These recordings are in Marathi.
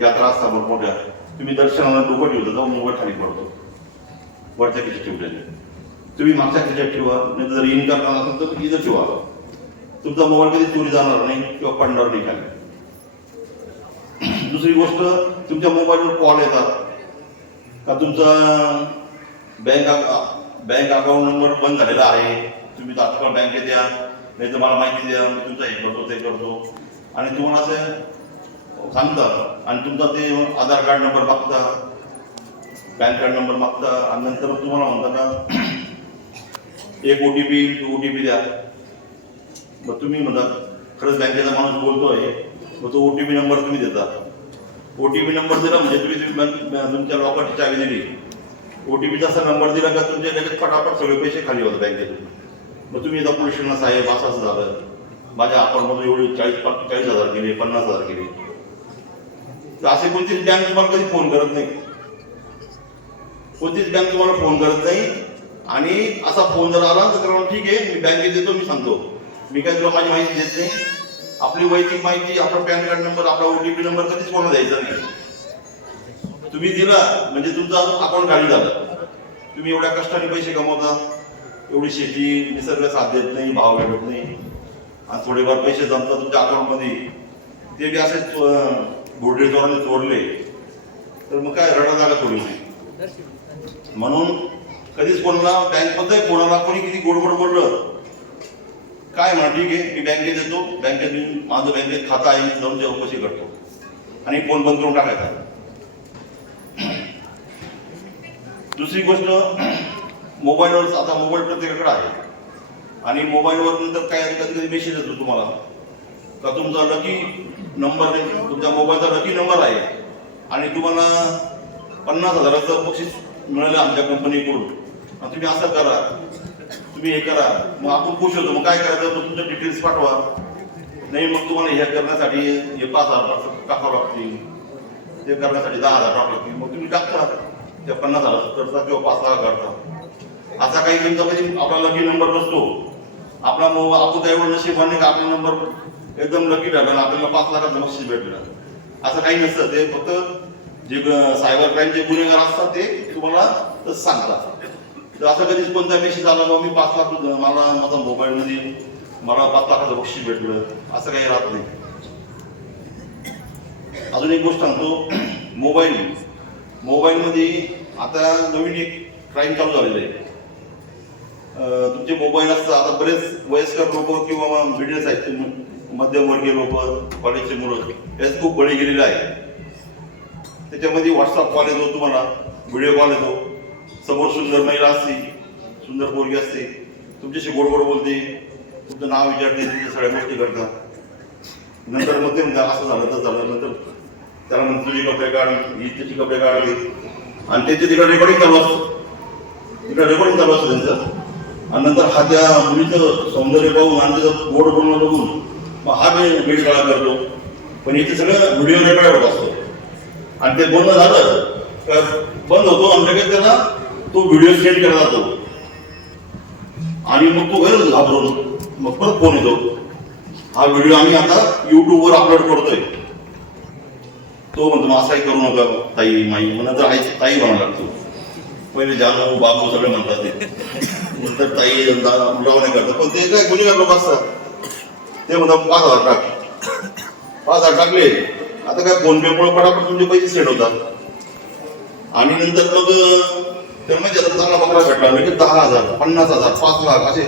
यात्रा असतात मोठ्या. तुम्ही दर्शनाला डोकं ठेवलं जाऊन मोबाईल खाली पडतो. वरच्या खिशात ठेवलेले. तुम्ही मागच्या खिशात ठेवा नाही जर इन करणार असेल तर इथं ठेवा. तुमचा मोबाईल कधी चोरी जाणार नाही किंवा पडणार नाही खाली. दुसरी गोष्ट तुमच्या मोबाईलवर कॉल येतात. का तुमचा बँक बँक अकाउंट नंबर बंद झालेला आहे तुम्ही तात्काळ बँकेत या नाही तर मला माहिती द्या मी तुमचा हे करतो ते करतो. आणि तुम्हाला असं सांगता. आणि तुमचा ते आधार कार्ड नंबर मागता. पॅन कार्ड नंबर मागता. आणि नंतर तुम्हाला म्हणता का एक O T P O T P द्या. मग तुम्ही म्हणतात खरंच बँकेचा माणूस बोलतोय मग तो ओ टी पी नंबर तुम्ही देता. ओ टी पी नंबर दिला म्हणजे तुम्ही तुम्ही तुमच्या लॉकरची चावी दिली. ओ टी पीचा असा नंबर दिला का तुमचे लगेच फटाफट सगळे पैसे खाली होतात बँकेतून? मग तुम्ही येता पोलीस स्टेशनला साहेब असं असं झालं. माझ्या अकाउंटमध्ये एवढे चाळीस चाळीस हजार गेले पन्नास हजार गेले. तर असे कोणतीच बँक तुम्हाला कधी फोन करत नाही. कोणतीच बँक तुम्हाला फोन करत नाही. आणि असा फोन जर आला तर त्याला ठीक आहे मी बँकेत येतो मी सांगतो. मी काय तुला माझी माहिती देत नाही. आपली वैयक्तिक माहिती आपला पॅन कार्ड नंबर आपला ओटीपी नंबर कधीच कोणाला द्यायचा नाही. तुम्ही दिला म्हणजे तुमचा अकाउंट खाली झालं. तुम्ही एवढ्या कष्टाने पैसे कमवता. एवढी शेती निसर्ग साथ देत नाही भाव भेटत नाही. आणि थोडेफार पैसे जमतात तुमच्या अकाउंटमध्ये ते बी असे गोडे चोरले तर मग काय रडा जागा थोडी म्हणून कधीच कोणाला बँकमध्ये कोणाला कोणी किती गोड गोड बोललं? काय म्हणा ठीक आहे मी बँकेत येतो. बँकेत येऊन माझं बँकेत खाता आहे मी जाऊन चौकशी करतो. आणि फोन बंद करून टाकायचा. दुसरी गोष्ट मोबाईलवर आता मोबाईल प्रत्येकाकडे आहे. आणि मोबाईलवर नंतर काय कधी कधी मेसेज येतो तुम्हाला. का तुमचा लकी नंबर तुमच्या मोबाईलचा लकी नंबर आहे. आणि तुम्हाला पन्नास हजाराचं बक्षीस मिळालं आमच्या कंपनीकडून. आणि तुम्ही असं करा. तुम्ही हे करा. मग आपण खुश होतो. मग काय करायचं? मग तुमचे डिटेल्स पाठवा. नाही मग तुम्हाला हे करण्यासाठी हे पाच हजार टाकावं लागतील. ते करण्यासाठी दहा हजार टाकावं लागतील. मग तुम्ही टाकता. त्या पन्नास हजार करता किंवा पाच हजार करता असा काही तुमचा म्हणजे कधी आपला लकी नंबर नसतो. आपला मो आपण काही एवढं नशीब नाही का? आपला नंबर एकदम लकी ठरला आपल्याला पाच लाखाचं बक्षीस भेटलं. असं काही नसतं ते फक्त जे सायबर क्राईमचे गुन्हेगार असतात ते तुम्हाला तसं सांगतात. तर असं कधीच कोणता मेसेज आला बा मी पाच लाख मला माझा मोबाईलमध्ये मला पाच लाखाचं बक्षीस भेटलं असं काही राहत नाही. अजून एक गोष्ट सांगतो मोबाईल मोबाईलमध्ये आता नवीन एक क्राईम चालू झालेलं आहे. तुमचे मोबाईल असतात आता बरेच वयस्कर लोक किंवा व्हिडिओ आहेत मध्यमवर्गीय लोक कॉलेजचे मुलं यात खूप बळी गेलेले आहे. त्याच्यामध्ये व्हॉट्सअप कॉल येतो तुम्हाला व्हिडिओ कॉल येतो. समोर सुंदर महिला असते सुंदर पोरगी असते. तुमच्याशी गोड गोड बोलते तुमचं नाव विचारते तुमच्या सगळ्या गोष्टी करतात. नंतर मग ते म्हणतात असं झालं तर झालं. नंतर त्याला म्हणतो तुझे कपडे काढ ही त्याची कपडे काढले. आणि त्याचे तिकडे रेकॉर्डिंग चालू असतं. तिकडे रेकॉर्डिंग चालू असतं त्यांचं. आणि नंतर हा त्या मुलीचं सौंदर्य पाहून आणि त्याचं गोड बोलणं बघून मग हा मी वेळ गोळा करतो. पण इथे सगळं व्हिडिओ रेकॉर्ड होत असतो. आणि ते बोलणं झालं तर बंद होतो. आमच्याकडे त्यांना त्याला तो व्हिडिओ सेंड केला जातो. आणि मग तो घरच घाबरून मग परत फोन येतो. हा व्हिडिओ आम्ही आता युट्यूबवर अपलोड करतोय. तो म्हणतो मग असाही करू नका ताई माई. मग नंतर आई ताई म्हणायला लागतो. पहिले जानू बाबू सगळे म्हणतात ते. नंतर ताई मुलावणे करतात पण ते काय गुन्हेगार लोक असतात. ते म्हणतात पाच हजार टाक. पाच हजार टाकले. आता काय फोन पे मुळे फटाफट तुमचे पैसे सेट होतात. आणि नंतर मग तर म्हणजे चांगला बकरा भेटला म्हणजे दहा हजार पन्नास हजार पाच लाख असे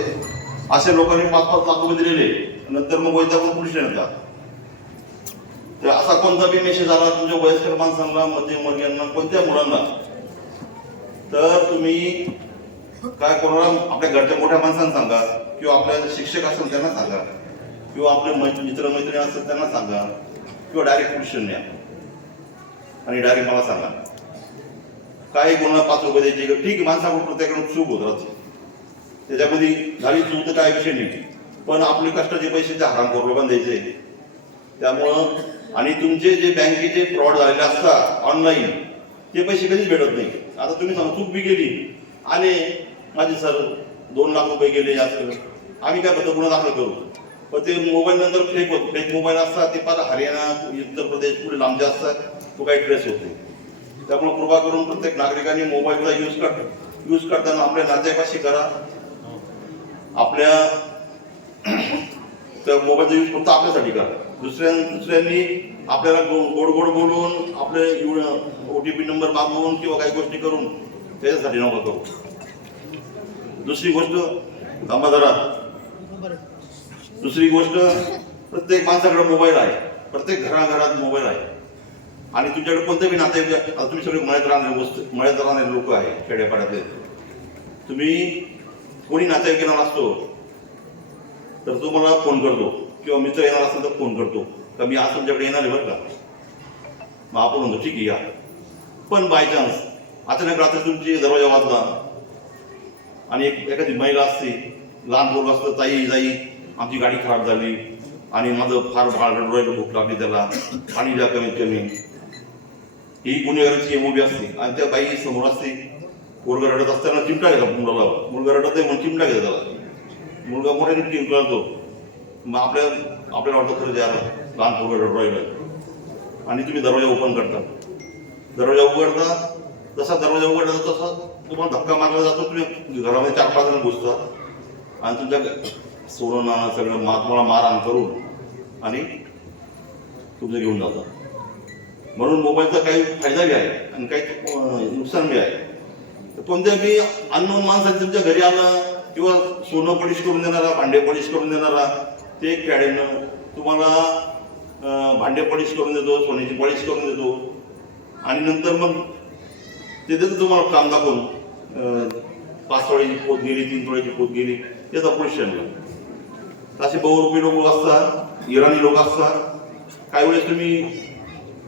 असे लोकांनी पाच पाच लाख रुपये दिलेले. नंतर मग वैद्यपूर पोलीस येतात तर असा कोणता बी मेसेज आला तुमच्या वयस्कर माणसांना मध्यमवर्गीयांना कोणत्या मुलांना तर तुम्ही काय कोणाला आपल्या घरच्या मोठ्या माणसांना सांगा किंवा आपल्या शिक्षक असेल त्यांना सांगा. किंवा आपले मित्रमैत्रिणी मित्र मैत्रिणी त्यांना सांगा. किंवा डायरेक्ट पोलीस द्या. आणि डायरेक्ट मला सांगा. काय कोणाला पाच रुपये द्यायचे ठीक माणसाकडून प्रत्येकाकडून चूक होत राहते. त्याच्यामध्ये झाली चूक तर काय विषय नाही. पण आपले कष्टाचे पैसे ते हराम करू पण द्यायचे. त्यामुळं आणि तुमचे जे बँकेचे फ्रॉड झालेले असतात ऑनलाईन ते पैसे कधीच भेटत नाही. आता तुम्ही सांगा चूक बी गेली आले माझे सर दोन लाख रुपये गेले असं आम्ही काय बद्दल गुन्हा दाखल करू? पण ते मोबाईल नंतर फेक होत. फेक मोबाईल असतात ते पाहता हरियाणा उत्तर प्रदेश पुढे लांबचे असतात तो काही ट्रेस होत नाही. त्यामुळे कृपा करून प्रत्येक नागरिकांनी मोबाईलचा यूज कर. यूज करताना आपल्या नात्यापाशी करा. आपल्या त्या मोबाईलचा यूज फक्त आपल्यासाठी करा. दुसऱ्या दुसऱ्यांनी आपल्याला गो- गोड गोड बोलून आपले ओ टी पी नंबर मागवून किंवा काही गोष्टी करून त्याच्यासाठी नका करू. दुसरी गोष्ट थांबा जरा. दुसरी गोष्ट प्रत्येक माणसाकडे मोबाईल आहे. प्रत्येक घराघरात मोबाईल आहे. आणि तुमच्याकडे कोणतं बी नाते तुम्ही सगळे मळ्यात राहणारे वस्तू मळ्यात राहणारे लोक आहे खेड्यापाड्यातले. तुम्ही कोणी नातेवाईक येणार असतो तर तो मला फोन करतो. किंवा मित्र येणार असेल तर फोन करतो. का मी आज तुमच्याकडे येणार आहे बरं का? मग आपण म्हणतो ठीक आहे या. पण बाय चान्स अचानक रात्री तुमची दरवाजा वाजला. आणि एक एखादी महिला असते लहान मुलं असतं ताई जाई. आमची गाडी खराब झाली आणि माझं फार भाड डोळ्याला भूक लागली त्याला. पाणी द्या कमीत कमी. ही गुन्हेगाराची एमओबी असते आणि त्या बाई समोर असते. पोरगा रडत असताना चिमटा घेतला मुलाला. मुलगा रडत आहे म्हणून चिमटा घेतात मुलगा मुलगा मोठ्याने चिमटतो मग आपल्या आपल्याला वाटतं खरं द्या लहान पोरगा रडू आणि तुम्ही दरवाजा ओपन करता. दरवाजा उघडता. जसा दरवाजा उघडला जातो तसा तुम्हाला धक्का मारला जातो. तुम्ही घरामध्ये चार पाच जण घुसता. आणि तुमच्या सोनं सगळं मा तुम्हाला मारहाण करून आणि तुमचं घेऊन जातात म्हणून मोबाईलचा काही फायदा बी आहे आणि काही नुकसान बी आहे. तर कोणत्या बी अन्न माणसाने तुमच्या घरी आलं किंवा सोनं पॉलिश करून देणारा भांडे पॉलिश करून देणारा ते कॅडेनं तुम्हाला भांडे पॉलिश करून देतो सोन्याची पॉलिश करून देतो. आणि नंतर मग ते देतो तुम्हाला काम दाखवून. पाच तोळ्याची पोत गेली तीन तोळ्याची पोत गेली त्याचा पोलीस स्टेशनला असे बहुरूपी लोक असतात इराणी लोक असतात. काही वेळेस तुम्ही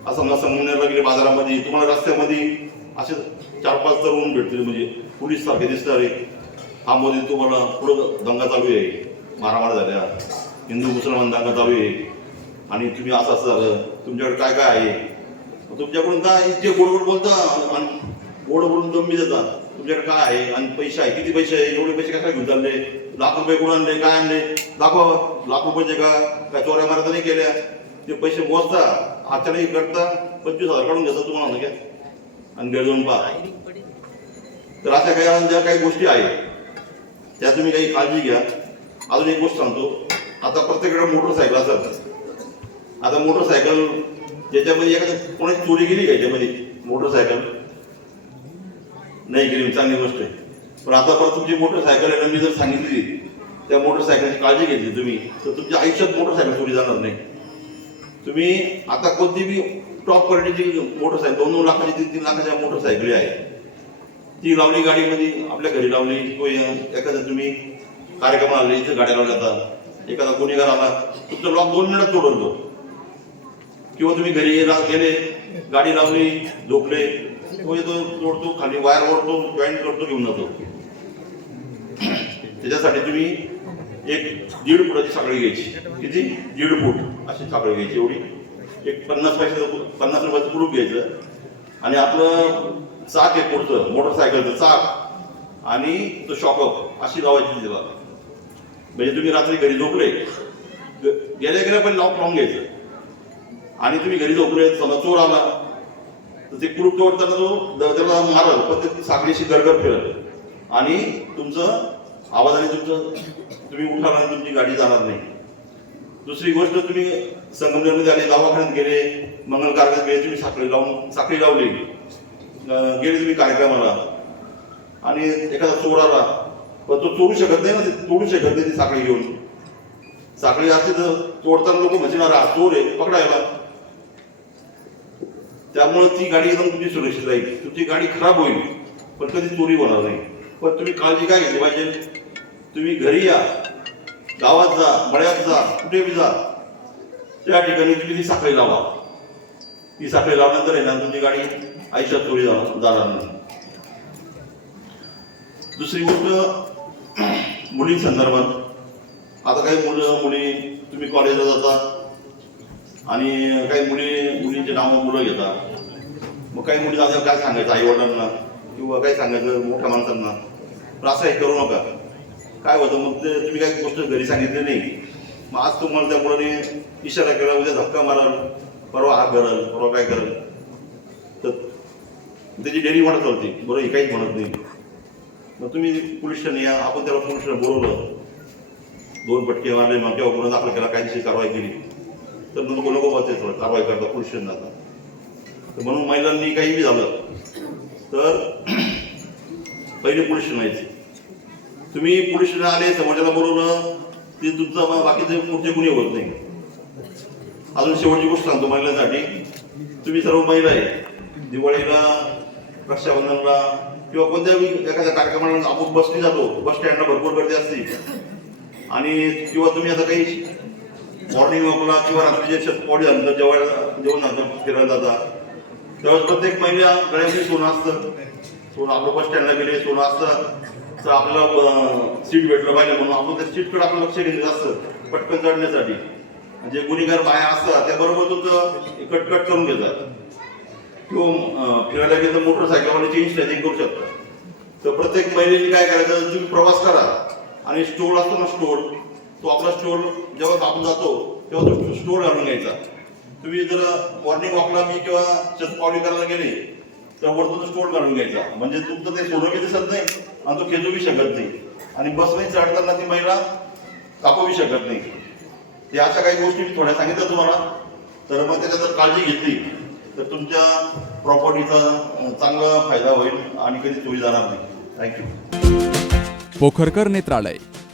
असं न संगमनेरला गेले बाजारामध्ये तुम्हाला रस्त्यामध्ये असे चार पाच तरुण भेटतील म्हणजे पोलीस सारखे दिसणारे हा मोदी तुम्हाला पुढं दंगा चालू आहे. मारामार झाल्या. हिंदू मुसलमान दंगा चालू आहे. आणि तुम्ही असं असं झालं. तुमच्याकडे काय काय आहे? तुमच्याकडून काय इतके गोड गोड बोलता? आणि बोर्ड बोलून दम्मी देतात तुमच्याकडे काय आहे? आणि पैसे आहे? किती पैसे आहे? एवढे पैसे काय घेऊन चालले? लाख रुपये कुठं आणले? काय आणले? दाखवा लाख रुपयाचे का? काय चोऱ्या मारता नाही केल्या? ते पैसे मोजता हाताने करता पंचवीस हजार काढून घेता तुम्हाला घ्या आणि घरी जाऊन पहा. तर अशा काही ज्या काही गोष्टी आहेत त्या तुम्ही काही काळजी घ्या. अजून एक गोष्ट सांगतो. आता प्रत्येकाकडे मोटरसायकल असतात. आता मोटरसायकल ज्याच्यामध्ये एखाद्या कोणाची चोरी गेली का याच्यामध्ये? मोटरसायकल. नाही गेली चांगली गोष्ट आहे. पण आता परत तुमची मोटरसायकल आहे मी जर सांगितली त्या मोटरसायकलची काळजी घेतली तुम्ही तर तुमच्या आयुष्यात मोटरसायकल चोरी जाणार नाही. तुम्ही आता कोणती बी टॉप क्वालिटीची मोटरसायकल दोन दोन लाखाची तीन तीन लाखाच्या मोटरसायकली आहे ती लावली गाडीमध्ये आपल्या घरी लावली किंवा एखादं तुम्ही कार्यक्रम आले इथे गाड्या लावल्या जातात. एखादा कोणी घर आला तुमचा लॉक दोन मिनिटात तोडून किंवा तुम्ही घरी गेले गाडी लावली झोपले तोडतो खाली वायर ओढतो जॉईंट करतो घेऊन जातो. त्याच्यासाठी तुम्ही एक दीड फुटाची साखळी घ्यायची. किती? दीड फूट अशी साखळी घ्यायची एवढी. एक पन्नास पैसे पन्नास रुपयाचं कुलूप घ्यायचं. आणि आपलं चाक आहे पुढचं मोटरसायकलचं चाक. आणि तो शॉकअप अशी लावायची तिला म्हणजे तुम्ही रात्री घरी झोपले गेल्या गेल्या पण लॉक लावून घ्यायचं. आणि तुम्ही घरी झोपले समजा चोर आला तर ते कुरूप तोडताना तो त्याला मारल पण ते साखळीशी गरगर फिरल. आणि तुमचं आवाजाने तुमचं तुम्ही उठाल आणि तुमची गाडी जाणार नाही. दुसरी गोष्ट तुम्ही संगमनेरमध्ये आले दवाखान्यात गेले मंगल कार्यात गेले तुम्ही साखळी लावून साखळी लावली. गेले तुम्ही कार्यक्रमाला. आणि एखादा चोर आला पण तो चोरू शकत नाही ना ते तोडू शकत नाही ती साखळी घेऊन. साखळी असते तर तोडताना लोक म्हणजे चोर आहे पकडायला. त्यामुळे ती गाडी एकदम तुमची सुरक्षित राहील. तुमची गाडी खराब होईल. पण कधी चोरी होणार नाही. पण तुम्ही काळजी काय घेतली पाहिजे. तुम्ही घरी या. गावात जा मळ्यात जा कुठे बी जा. त्या ठिकाणी तुम्ही ती साखळी लावा. ती साखळी लावल्यानंतर आहे ना तुमची गाडी आयुष्यात चोरी जाणार नाही. दुसरी गोष्ट मुलींसंदर्भात. आता काही मुलं मुली तुम्ही कॉलेजला जाता. आणि काही मुली मुलींचे नावं मुलं घेतात. मग काही मुली जातात काय सांगायचं आई वडिलांना किंवा काय सांगायचं मोठ्या माणसांना? पण असं हे करू नका. काय होतं मग ते तुम्ही काही गोष्ट घरी सांगितली नाही. मग आज तुम्हाला त्या मुलाने इशारा केला उद्या धक्का माराल परवा हा करल परवा काय करल? तर त्याची डेअरी म्हणत होती बरं हे काहीच म्हणत नाही. मग तुम्ही पोलीस स्टेशन या आपण त्याला पोलीस स्टेशन बोलवलं. दोन पटके मारले मग तेव्हा गुन्हा दाखल केला कायदेशीर कारवाई केली. तर नको नको बसते थोडं कारवाई करता पोलीस जाता तर म्हणून महिलांनी काही बी झालं तर पहिले पोलीस स्टेशन यायचे. तुम्ही पोलीस स्टेशन आले समाजाला बोलवलं ते तुमचं बाकीचे पुढचे गुन्हे होत नाही. अजून शेवटची गोष्ट सांगतो महिलांसाठी. तुम्ही सर्व महिला आहे. दिवाळीला रक्षाबंधनला किंवा कोणत्या एखाद्या कार्यक्रमाला आपण बसने जातो बस स्टँडला भरपूर गर्दी असते. आणि किंवा तुम्ही आता काही मॉर्निंग वॉकला किंवा रात्रीचे शतपॉडी अंतर जेवायला जेवण अंतर फिरायला जातात. त्यावेळेस प्रत्येक महिला गळ्यामध्ये सोनं असतं. सोनं आपलं बस स्टँडला गेले सोनं असतं. तर आपलं सीट भेटलं पाहिजे म्हणून आपण त्या सीटकडे आपलं लक्ष घेतलं असतं पटकन चढण्यासाठी. जे गुन्हेगार बाया असतात त्याबरोबर तुमचं कटकट करून घेतात. किंवा फिरायला गेलं तर मोटरसायकलवाले चेंज स्टॅचिंग करू शकतात. तर प्रत्येक महिलेने काय करायचं तुम्ही प्रवास करा. आणि स्टोर असतो ना स्टोर तो आपला स्टोर जेव्हा आपण जातो तेव्हा तो स्टोर घालून घ्यायचा. तुम्ही जर मॉर्निंग वॉकला मी किंवा शतपावली करायला गेले तर वरतून स्टोर घालून घ्यायचा. म्हणजे तुमचं ते सोनं बी दिसत नाही आणि तो खेचू बी शकत नाही. आणि बसमध्ये चढताना ती महिला कापू शकत नाही. ते अशा काही गोष्टी मी थोड्या सांगितल्या तुम्हाला. तर मग त्याच्या जर काळजी घेतली तर तुमच्या प्रॉपर्टीचा चांगला फायदा होईल आणि कधी चोरी जाणार नाही. Thank you Pokharkar Netralaya.